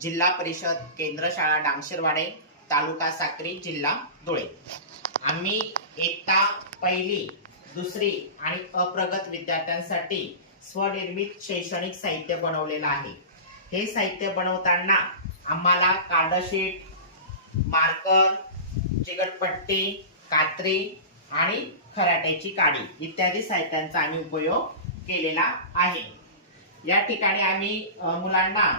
जिल्हा परिषद केंद्र शाळा डांगशिरवाडे, तालुका साक्री, जिल्हा धुळे। आम्ही इयत्ता पहिली, दुसरी आणि अप्रगत विद्यार्थ्यांसाठी स्वनिर्मित शैक्षणिक साहित्य बनवलेलं आहे। हे साहित्य बनवताना आम्हाला कार्डशीट, मार्कर, चिकटपट्टी, कात्री आणि खराट्याची काडी इत्यादी साहित्यांचा आम्ही उपयोग केलेला आहे। या ठिकाणी आम्ही मुलांना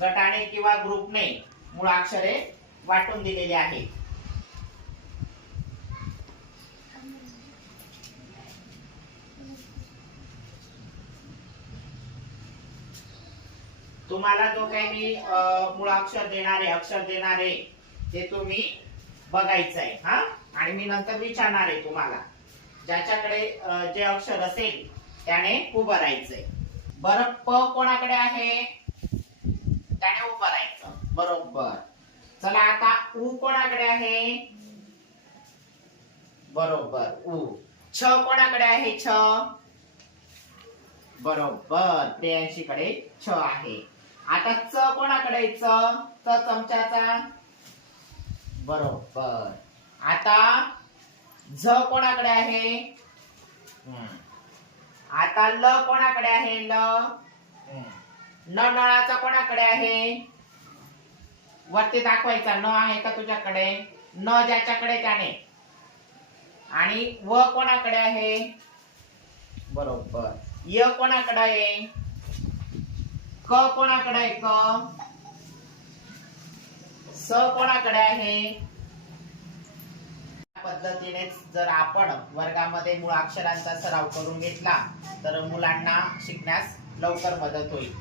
गटाने किंवा ग्रुपने मुळाक्षरे वाटून दिलेली आहेत। तुम्हाला जो काही मी मुळाक्षर देणारे, अक्षर देणारे ते तुम्ही बघायचं आहे हा, आणि मी नंतर विचारणार आहे तुम्हाला। ज्याच्याकडे जे अक्षर असेल त्याने उभं राहायचंय। बरं, प कोणाकडे आहे त्याने उभं राहायचं, बरोबर। चला आता उ कोणाकडे आहे, बरोबर उ। छ कोणाकडे आहे, छ, बरोबर 83 कडे छ आहे। आता च कोणाकडे, च, च चमच्याचा, बरोबर। आता झ कोणाकडे आहे, आता ल कोणाकडे आहे, ल, न नळाचा कोणाकडे आहे, वरती दाखवायचा, न आहे का तुझ्याकडे, न ज्याच्याकडे त्याने। आणि व कोणाकडे आहे, बरोबर। य कोणाकडे आहे, क कोणाकडे आहे, क, स कोणाकडे आहे। पद्धतीने जर आपण वर्गामध्ये मुळाक्षरांचा सराव करून घेतला तर मुलांना शिकण्यास लवकर मदत होईल।